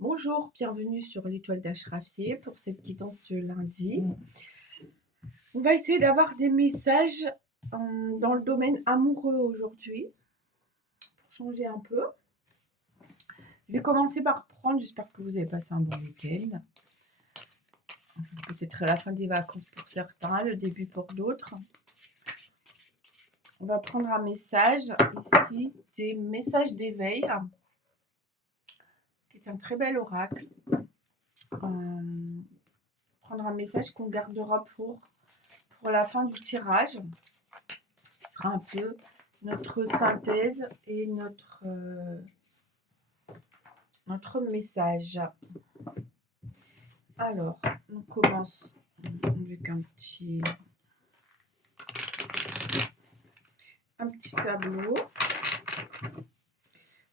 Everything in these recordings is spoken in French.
Bonjour, bienvenue sur l'étoile d'Achrafieh pour cette guidance de lundi. On va essayer d'avoir des messages dans le domaine amoureux aujourd'hui, pour changer un peu. Je vais commencer par prendre, j'espère que vous avez passé un bon week-end. Peut-être la fin des vacances pour certains, le début pour d'autres. On va prendre un message ici, des messages d'éveil, qui est un très bel oracle. Prendre un message qu'on gardera pour la fin du tirage. Ce sera un peu notre synthèse et notre message. Alors, on commence avec un petit tableau.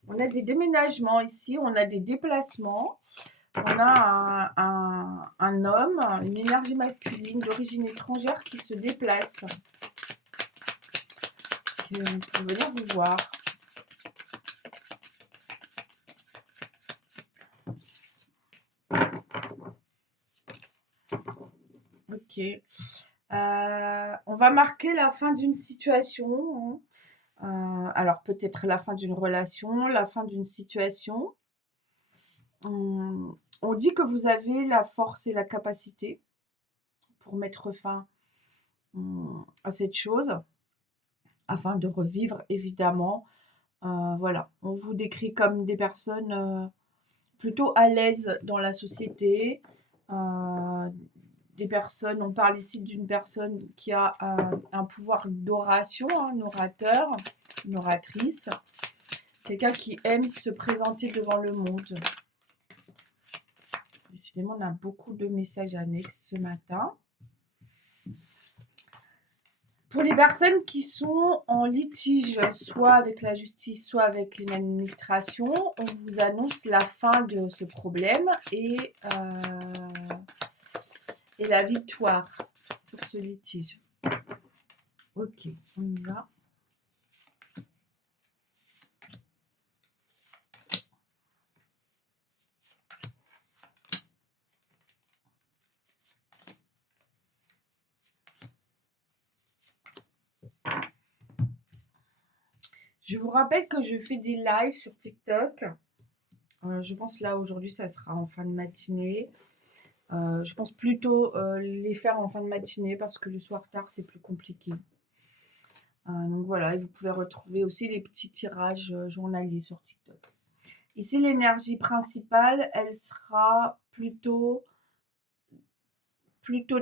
On a des déménagements ici, on a des déplacements. On a un homme, une énergie masculine d'origine étrangère qui se déplace, qui peut venir vous voir. Ok. On va marquer la fin d'une situation. Alors peut-être la fin d'une relation, la fin d'une situation. On dit que vous avez la force et la capacité pour mettre fin à cette chose, afin de revivre évidemment. Voilà, on vous décrit comme des personnes plutôt à l'aise dans la société. Des personnes, on parle ici d'une personne qui a un pouvoir d'oration, un orateur, une oratrice, quelqu'un qui aime se présenter devant le monde. Décidément, on a beaucoup de messages annexes ce matin. Pour les personnes qui sont en litige, soit avec la justice, soit avec une administration, on vous annonce la fin de ce problème et la victoire sur ce litige. Ok, on y va. Je vous rappelle que je fais des lives sur TikTok. Je pense là aujourd'hui ça sera en fin de matinée. Je pense plutôt les faire en fin de matinée parce que le soir tard c'est plus compliqué. Donc voilà, et vous pouvez retrouver aussi les petits tirages journaliers sur TikTok. Ici l'énergie principale, elle sera plutôt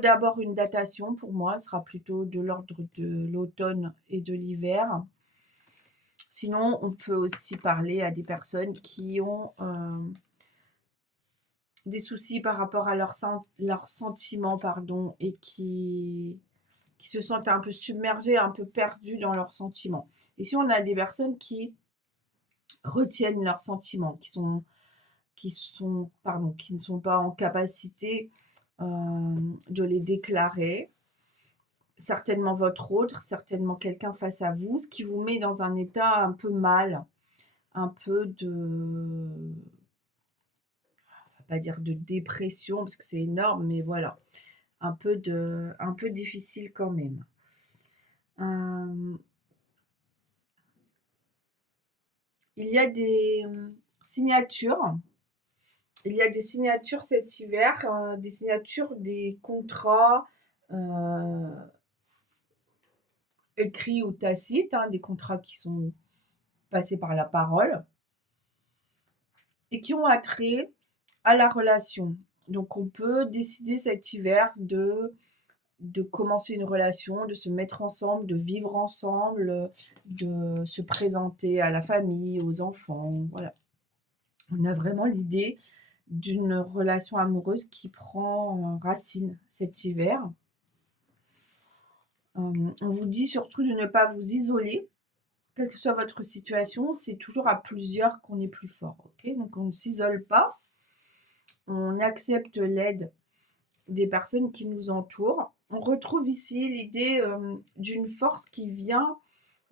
d'abord une datation pour moi, elle sera plutôt de l'ordre de l'automne et de l'hiver. Sinon, on peut aussi parler à des personnes qui ont des soucis par rapport à leurs sentiments, pardon, et qui se sentent un peu submergés, un peu perdus dans leurs sentiments. Et si on a des personnes qui retiennent leurs sentiments, qui ne sont pas en capacité de les déclarer, certainement votre autre, certainement quelqu'un face à vous, ce qui vous met dans un état un peu mal, un peu de, on va pas dire de dépression parce que c'est énorme, mais voilà, un peu difficile quand même. Il y a des signatures. Il y a des signatures cet hiver, des signatures, des contrats écrits ou tacites, des contrats qui sont passés par la parole et qui ont attrait à la relation. Donc on peut décider cet hiver de commencer une relation, de se mettre ensemble, de vivre ensemble, de se présenter à la famille, aux enfants. Voilà. On a vraiment l'idée d'une relation amoureuse qui prend racine cet hiver. On vous dit surtout de ne pas vous isoler. Quelle que soit votre situation, c'est toujours à plusieurs qu'on est plus fort. Okay, donc on ne s'isole pas. On accepte l'aide des personnes qui nous entourent. On retrouve ici l'idée d'une force qui vient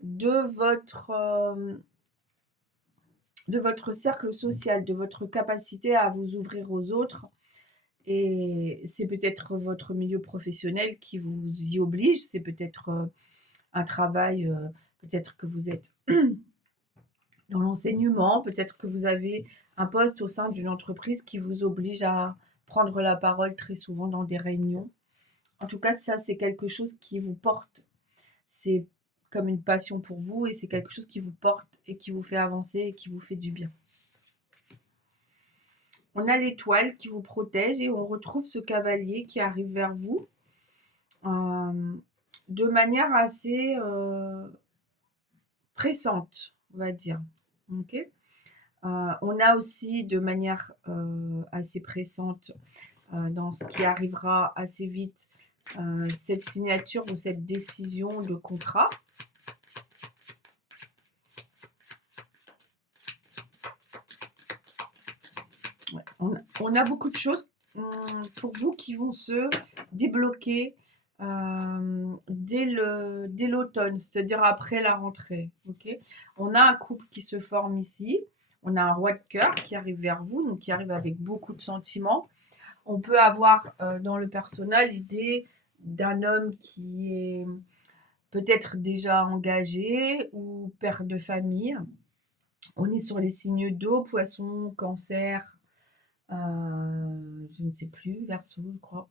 de votre de votre cercle social, de votre capacité à vous ouvrir aux autres. Et c'est peut-être votre milieu professionnel qui vous y oblige, c'est peut-être un travail, peut-être que vous êtes dans l'enseignement, peut-être que vous avez un poste au sein d'une entreprise qui vous oblige à prendre la parole très souvent dans des réunions. En tout cas, ça, c'est quelque chose qui vous porte. C'est comme une passion pour vous et c'est quelque chose qui vous porte et qui vous fait avancer et qui vous fait du bien. On a l'étoile qui vous protège et on retrouve ce cavalier qui arrive vers vous de manière assez pressante, on va dire. Ok. On a aussi de manière assez pressante, dans ce qui arrivera assez vite, cette signature ou cette décision de contrat. Ouais. On a beaucoup de choses pour vous qui vont se débloquer dès l'automne, c'est-à-dire après la rentrée. Okay. On a un couple qui se forme ici. On a un roi de cœur qui arrive vers vous, donc qui arrive avec beaucoup de sentiments. On peut avoir dans le personnel l'idée d'un homme qui est peut-être déjà engagé ou père de famille. On est sur les signes d'eau, poisson, cancer, je ne sais plus, Verseau, je crois.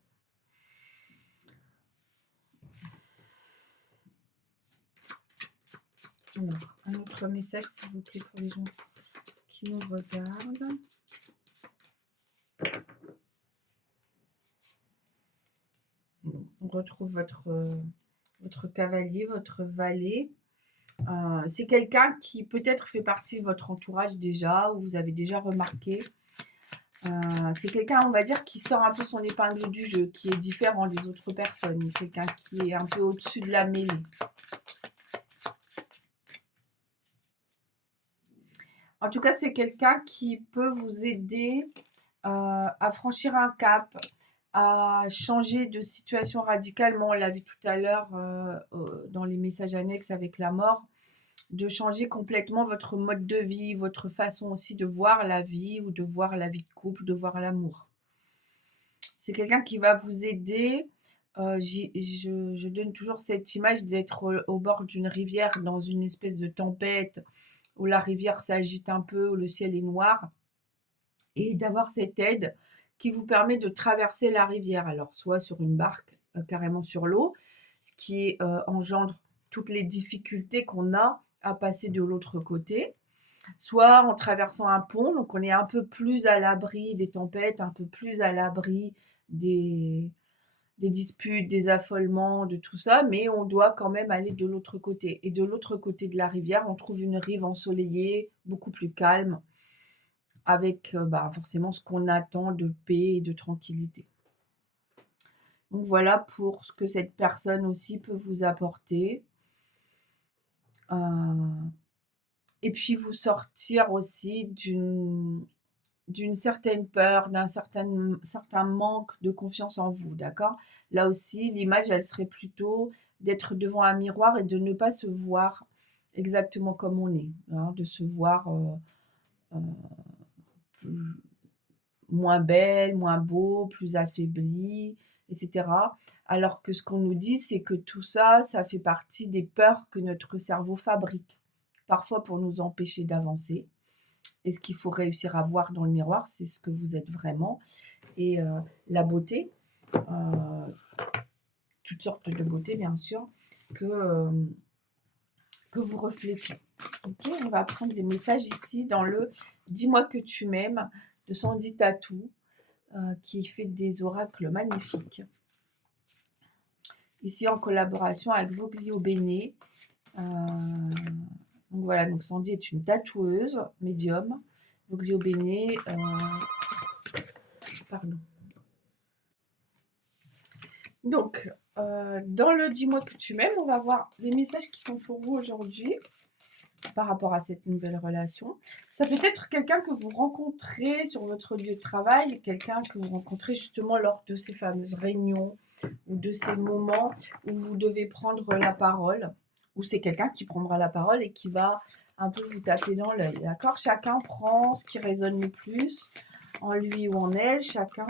Alors, un autre message, s'il vous plaît, pour les gens qui nous regardent. Bon, on retrouve votre cavalier, votre valet. C'est quelqu'un qui peut-être fait partie de votre entourage déjà, ou vous avez déjà remarqué. C'est quelqu'un, on va dire, qui sort un peu son épingle du jeu, qui est différent des autres personnes. Quelqu'un qui est un peu au-dessus de la mêlée. En tout cas, c'est quelqu'un qui peut vous aider à franchir un cap, à changer de situation radicalement. On l'a vu tout à l'heure dans les messages annexes avec la mort, de changer complètement votre mode de vie, votre façon aussi de voir la vie ou de voir la vie de couple, de voir l'amour. C'est quelqu'un qui va vous aider. Je donne toujours cette image d'être au bord d'une rivière dans une espèce de tempête où la rivière s'agite un peu, où le ciel est noir, et d'avoir cette aide qui vous permet de traverser la rivière. Alors, soit sur une barque, carrément sur l'eau, ce qui engendre toutes les difficultés qu'on a à passer de l'autre côté, soit en traversant un pont, donc on est un peu plus à l'abri des tempêtes, un peu plus à l'abri des disputes, des affolements, de tout ça, mais on doit quand même aller de l'autre côté. Et de l'autre côté de la rivière, on trouve une rive ensoleillée, beaucoup plus calme, avec forcément ce qu'on attend de paix et de tranquillité. Donc voilà pour ce que cette personne aussi peut vous apporter. Et puis vous sortir aussi d'une certaine peur, d'un certain manque de confiance en vous, d'accord? Là aussi, l'image, elle serait plutôt d'être devant un miroir et de ne pas se voir exactement comme on est, hein, de se voir moins belle, moins beau, plus affaibli, etc. Alors que ce qu'on nous dit, c'est que tout ça, ça fait partie des peurs que notre cerveau fabrique, parfois pour nous empêcher d'avancer. Et ce qu'il faut réussir à voir dans le miroir, c'est ce que vous êtes vraiment. Et la beauté, toutes sortes de beauté, bien sûr, que vous reflétez. Ok, on va prendre des messages ici dans le « Dis-moi que tu m'aimes » de Sandy Tatou, qui fait des oracles magnifiques. Ici, en collaboration avec Voglio Bene. Donc voilà, donc Sandy est une tatoueuse médium. Voglio Bene, pardon. Donc, dans le « Dis-moi que tu m'aimes », on va voir les messages qui sont pour vous aujourd'hui par rapport à cette nouvelle relation. Ça peut être quelqu'un que vous rencontrez sur votre lieu de travail, quelqu'un que vous rencontrez justement lors de ces fameuses réunions ou de ces moments où vous devez prendre la parole, ou c'est quelqu'un qui prendra la parole et qui va un peu vous taper dans l'œil, d'accord? Chacun prend ce qui résonne le plus en lui ou en elle. Chacun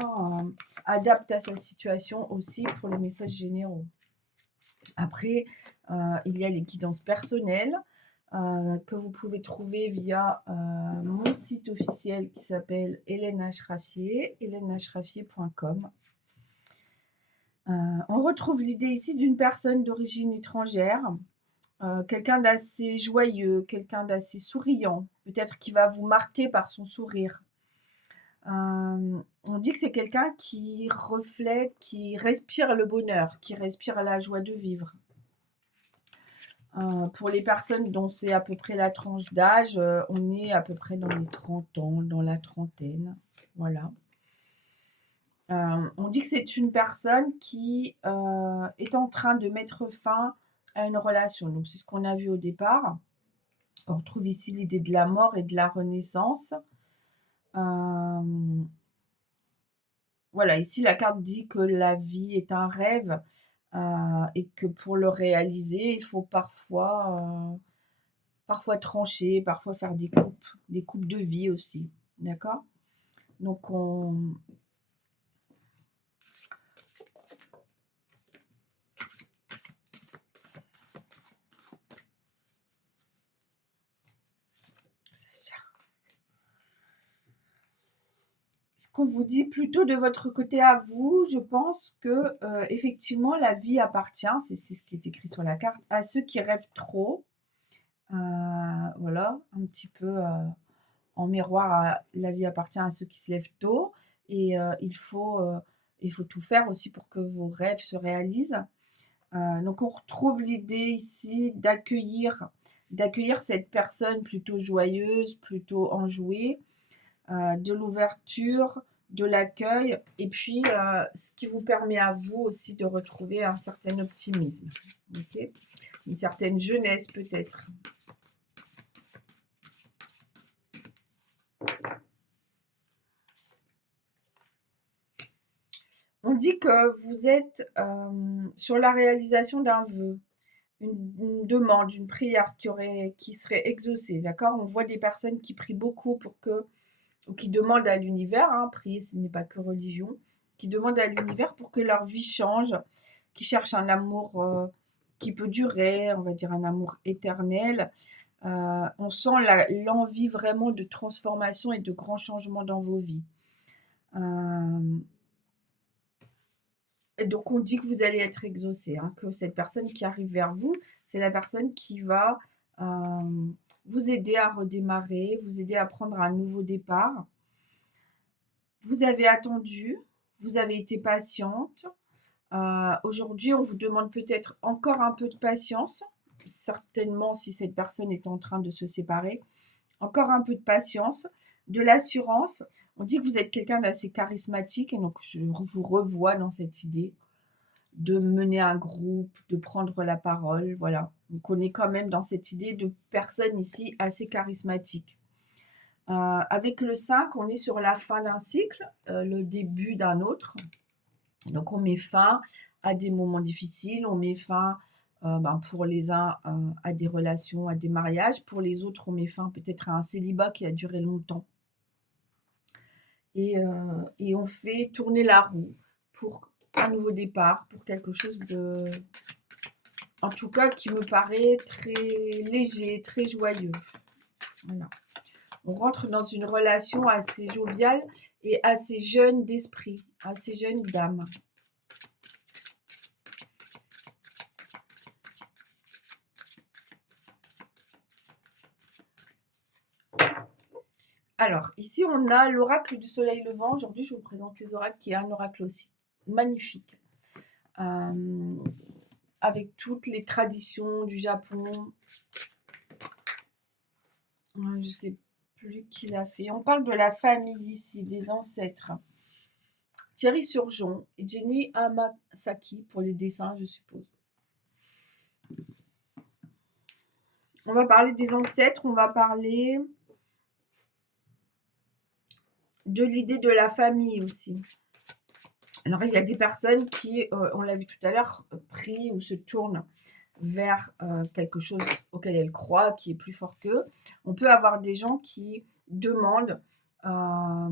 adapte à sa situation aussi pour les messages généraux. Après, il y a les guidances personnelles que vous pouvez trouver via mon site officiel qui s'appelle Hélène Achraffier, hélèneachraffier.com. On retrouve l'idée ici d'une personne d'origine étrangère, quelqu'un d'assez joyeux, quelqu'un d'assez souriant, peut-être qui va vous marquer par son sourire. On dit que c'est quelqu'un qui reflète, qui respire le bonheur, qui respire la joie de vivre. Pour les personnes dont c'est à peu près la tranche d'âge, on est à peu près dans les 30 ans, dans la trentaine. Voilà. On dit que c'est une personne qui est en train de mettre fin à une relation. Donc, c'est ce qu'on a vu au départ. On retrouve ici l'idée de la mort et de la renaissance. Voilà, ici, la carte dit que la vie est un rêve et que pour le réaliser, il faut parfois trancher, parfois faire des coupes de vie aussi. D'accord? Donc, ce qu'on vous dit plutôt de votre côté à vous, je pense que effectivement, la vie appartient, c'est ce qui est écrit sur la carte, à ceux qui rêvent trop. Voilà, un petit peu en miroir, la vie appartient à ceux qui se lèvent tôt. Et il faut tout faire aussi pour que vos rêves se réalisent. Donc on retrouve l'idée ici d'accueillir cette personne plutôt joyeuse, plutôt enjouée, de l'ouverture, de l'accueil, et puis ce qui vous permet à vous aussi de retrouver un certain optimisme, okay? Une certaine jeunesse peut-être. On dit que vous êtes sur la réalisation d'un vœu, une demande, une prière qui serait exaucée, d'accord? On voit des personnes qui prient beaucoup ou qui demandent à l'univers, hein, prier ce n'est pas que religion, qui demandent à l'univers pour que leur vie change, qui cherchent un amour qui peut durer, on va dire un amour éternel. On sent l'envie vraiment de transformation et de grands changements dans vos vies. Et donc, on dit que vous allez être exaucé, hein, que cette personne qui arrive vers vous, c'est la personne qui va vous aider à redémarrer, vous aider à prendre un nouveau départ. Vous avez attendu, vous avez été patiente. Aujourd'hui, on vous demande peut-être encore un peu de patience, certainement si cette personne est en train de se séparer. Encore un peu de patience, de l'assurance. On dit que vous êtes quelqu'un d'assez charismatique, et donc je vous revois dans cette idée de mener un groupe, de prendre la parole, voilà. Donc on est quand même dans cette idée de personne ici assez charismatique. Avec le 5, on est sur la fin d'un cycle, le début d'un autre. Donc on met fin à des moments difficiles, on met fin pour les uns à des relations, à des mariages, pour les autres on met fin peut-être à un célibat qui a duré longtemps. Et on fait tourner la roue pour un nouveau départ, pour quelque chose en tout cas qui me paraît très léger, très joyeux. Voilà. On rentre dans une relation assez joviale et assez jeune d'esprit, assez jeune d'âme. Alors, ici, on a l'oracle du soleil levant. Aujourd'hui, je vous présente les oracles, qui est un oracle aussi magnifique. Avec toutes les traditions du Japon. Je ne sais plus qui l'a fait. On parle de la famille ici, des ancêtres. Thierry Surgeon et Jenny Hamasaki pour les dessins, je suppose. On va parler des ancêtres, on va parler de l'idée de la famille aussi. Alors, il y a des personnes qui, on l'a vu tout à l'heure, prient ou se tournent vers quelque chose auquel elles croient, qui est plus fort qu'eux. On peut avoir des gens qui demandent à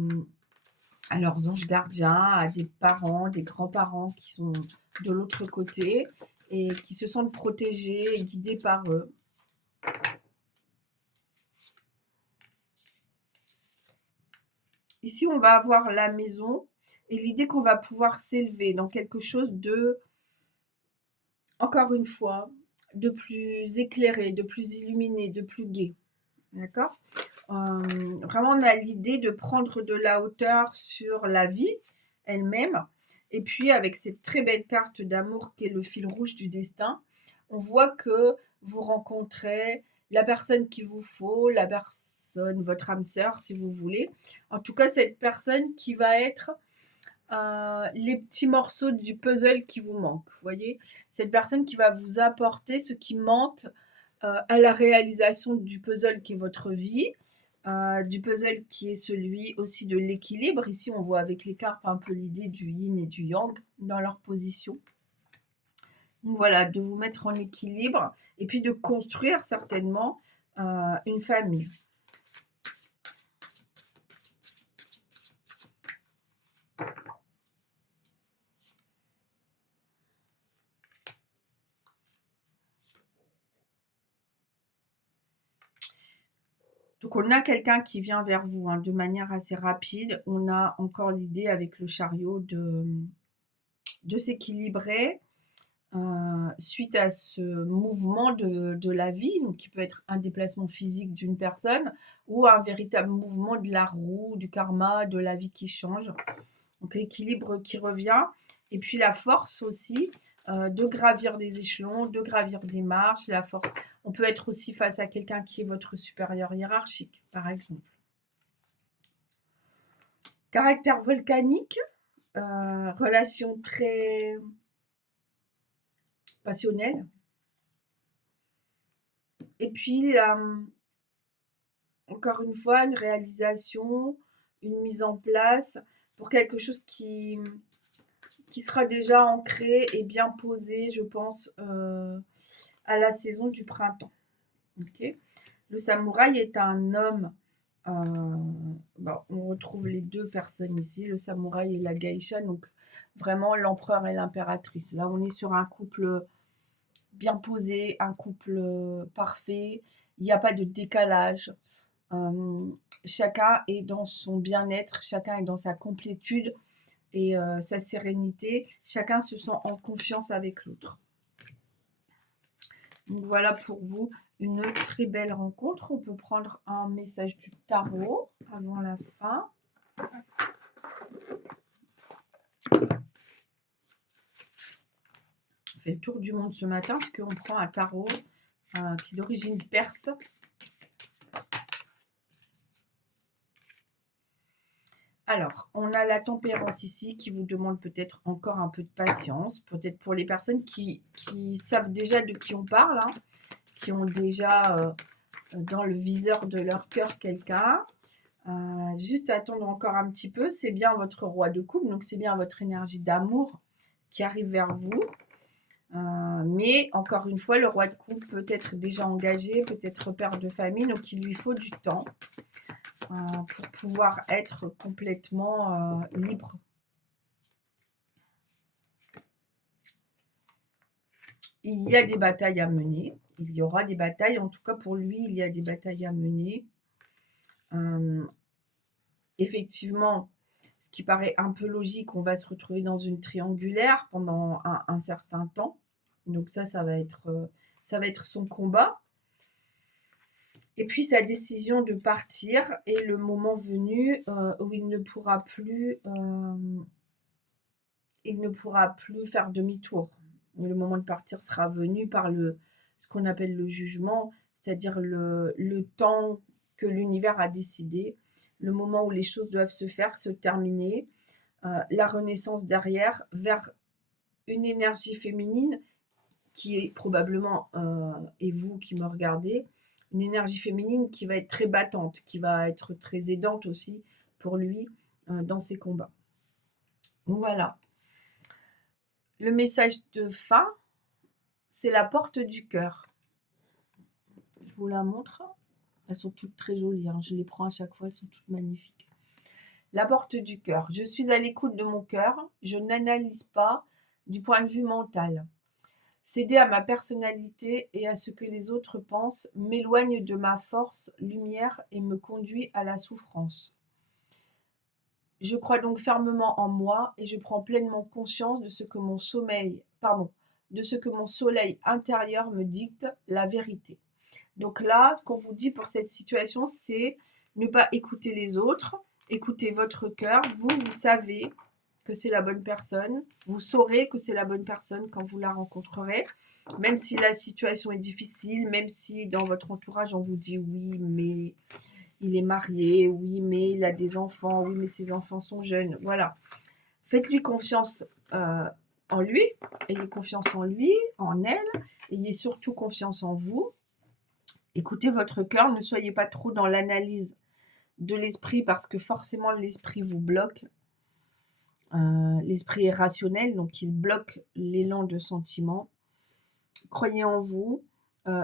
leurs anges gardiens, à des parents, des grands-parents qui sont de l'autre côté et qui se sentent protégés et guidés par eux. Ici, on va avoir la maison et l'idée qu'on va pouvoir s'élever dans quelque chose de, encore une fois, de plus éclairé, de plus illuminé, de plus gai. D'accord? Vraiment, on a l'idée de prendre de la hauteur sur la vie elle-même. Et puis, avec cette très belle carte d'amour qui est le fil rouge du destin, on voit que vous rencontrez la personne qu'il vous faut, la personne, votre âme sœur, si vous voulez. En tout cas, cette personne qui va être les petits morceaux du puzzle qui vous manquent. Vous voyez, cette personne qui va vous apporter ce qui manque à la réalisation du puzzle qui est votre vie, du puzzle qui est celui aussi de l'équilibre. Ici, on voit avec les cartes un peu l'idée du yin et du yang dans leur position. Donc voilà, de vous mettre en équilibre et puis de construire certainement une famille. Donc on a quelqu'un qui vient vers vous de manière assez rapide. On a encore l'idée avec le chariot de s'équilibrer suite à ce mouvement de la vie, donc qui peut être un déplacement physique d'une personne ou un véritable mouvement de la roue, du karma, de la vie qui change. Donc l'équilibre qui revient et puis la force aussi de gravir des échelons, de gravir des marches, la force. On peut être aussi face à quelqu'un qui est votre supérieur hiérarchique, par exemple. Caractère volcanique, relation très passionnelle. Et puis, encore une fois, une réalisation, une mise en place pour quelque chose qui sera déjà ancré et bien posé, je pense, à la saison du printemps. Okay. Le samouraï est un homme. On retrouve les deux personnes ici, le samouraï et la geisha, donc vraiment l'empereur et l'impératrice. Là, on est sur un couple bien posé, un couple parfait. Il n'y a pas de décalage. Chacun est dans son bien-être, chacun est dans sa complétude et sa sérénité. Chacun se sent en confiance avec l'autre. Donc voilà pour vous une très belle rencontre. On peut prendre un message du tarot avant la fin. On fait le tour du monde ce matin parce qu'on prend un tarot qui est d'origine perse. Alors, on a la tempérance ici qui vous demande peut-être encore un peu de patience. Peut-être pour les personnes qui savent déjà de qui on parle, qui ont déjà dans le viseur de leur cœur quelqu'un. Juste attendre encore un petit peu. C'est bien votre roi de coupe, donc c'est bien votre énergie d'amour qui arrive vers vous. Mais encore une fois, le roi de coupe peut être déjà engagé, peut être père de famille, donc il lui faut du temps pour pouvoir être complètement libre. Il y a des batailles à mener. Il y aura des batailles. En tout cas, pour lui, il y a des batailles à mener. Effectivement, ce qui paraît un peu logique, on va se retrouver dans une triangulaire pendant un certain temps. Donc ça va être son combat. Et puis sa décision de partir et le moment venu où il ne pourra plus faire demi-tour. Le moment de partir sera venu par ce qu'on appelle le jugement, c'est-à-dire le temps que l'univers a décidé, le moment où les choses doivent se faire, se terminer, la renaissance derrière vers une énergie féminine qui est probablement, et vous qui me regardez, une énergie féminine qui va être très battante, qui va être très aidante aussi pour lui dans ses combats. Voilà. Le message de fin, c'est la porte du cœur. Je vous la montre. Elles sont toutes très jolies, hein. Je les prends à chaque fois, elles sont toutes magnifiques. La porte du cœur. Je suis à l'écoute de mon cœur. Je n'analyse pas du point de vue mental. Céder à ma personnalité et à ce que les autres pensent m'éloigne de ma force, lumière et me conduit à la souffrance. Je crois donc fermement en moi et je prends pleinement conscience de ce que mon soleil intérieur me dicte la vérité. Donc là, ce qu'on vous dit pour cette situation, c'est ne pas écouter les autres, écoutez votre cœur. Vous savez que c'est la bonne personne. Vous saurez que c'est la bonne personne quand vous la rencontrerez. Même si la situation est difficile, même si dans votre entourage, on vous dit oui, mais il est marié, oui, mais il a des enfants, oui, mais ses enfants sont jeunes. Voilà. Faites-lui confiance en lui, ayez confiance en lui, en elle, ayez surtout confiance en vous. Écoutez votre cœur, ne soyez pas trop dans l'analyse de l'esprit parce que forcément l'esprit vous bloque. L'esprit est rationnel, donc il bloque l'élan de sentiment. Croyez en vous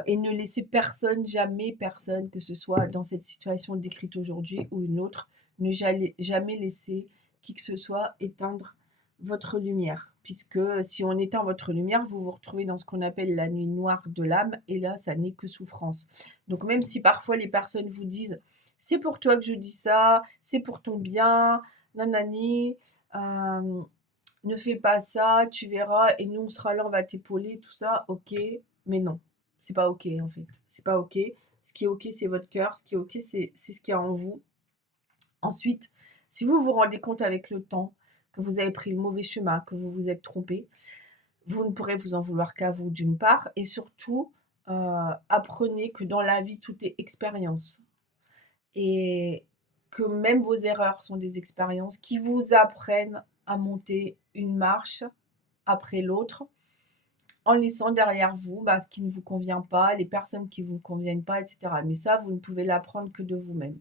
et ne laissez personne, jamais personne, que ce soit dans cette situation décrite aujourd'hui ou une autre, ne jamais laisser qui que ce soit éteindre votre lumière. Puisque si on éteint votre lumière, vous vous retrouvez dans ce qu'on appelle la nuit noire de l'âme, et là, ça n'est que souffrance. Donc même si parfois les personnes vous disent « c'est pour toi que je dis ça, c'est pour ton bien, nanani », ne fais pas ça, tu verras, et nous on sera là, on va t'épauler, tout ça, ok, mais non, c'est pas ok en fait, c'est pas ok. Ce qui est ok, c'est votre cœur, ce qui est ok, c'est ce qu'il y a en vous. Ensuite, si vous vous rendez compte avec le temps que vous avez pris le mauvais chemin, que vous vous êtes trompé, vous ne pourrez vous en vouloir qu'à vous d'une part, et surtout, apprenez que dans la vie, tout est expérience. Et que même vos erreurs sont des expériences qui vous apprennent à monter une marche après l'autre, en laissant derrière vous ce qui ne vous convient pas, les personnes qui ne vous conviennent pas, etc. Mais ça, vous ne pouvez l'apprendre que de vous-même.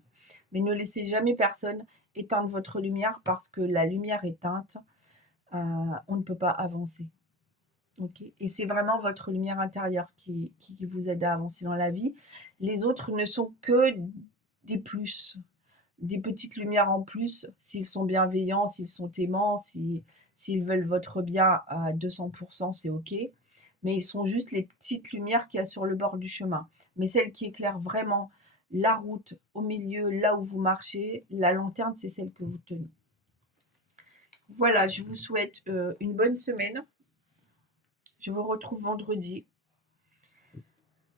Mais ne laissez jamais personne éteindre votre lumière parce que la lumière éteinte, on ne peut pas avancer. Okay. Et c'est vraiment votre lumière intérieure qui vous aide à avancer dans la vie. Les autres ne sont que des plus, des petites lumières en plus, s'ils sont bienveillants, s'ils sont aimants, s'ils veulent votre bien à 200%, c'est ok. Mais ils sont juste les petites lumières qu'il y a sur le bord du chemin. Mais celle qui éclaire vraiment la route au milieu, là où vous marchez, la lanterne, c'est celle que vous tenez. Voilà, je vous souhaite une bonne semaine. Je vous retrouve vendredi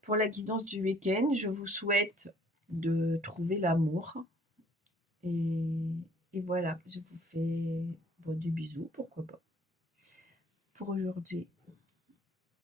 pour la guidance du week-end. Je vous souhaite de trouver l'amour. Et voilà, je vous fais des bisous, pourquoi pas, pour aujourd'hui.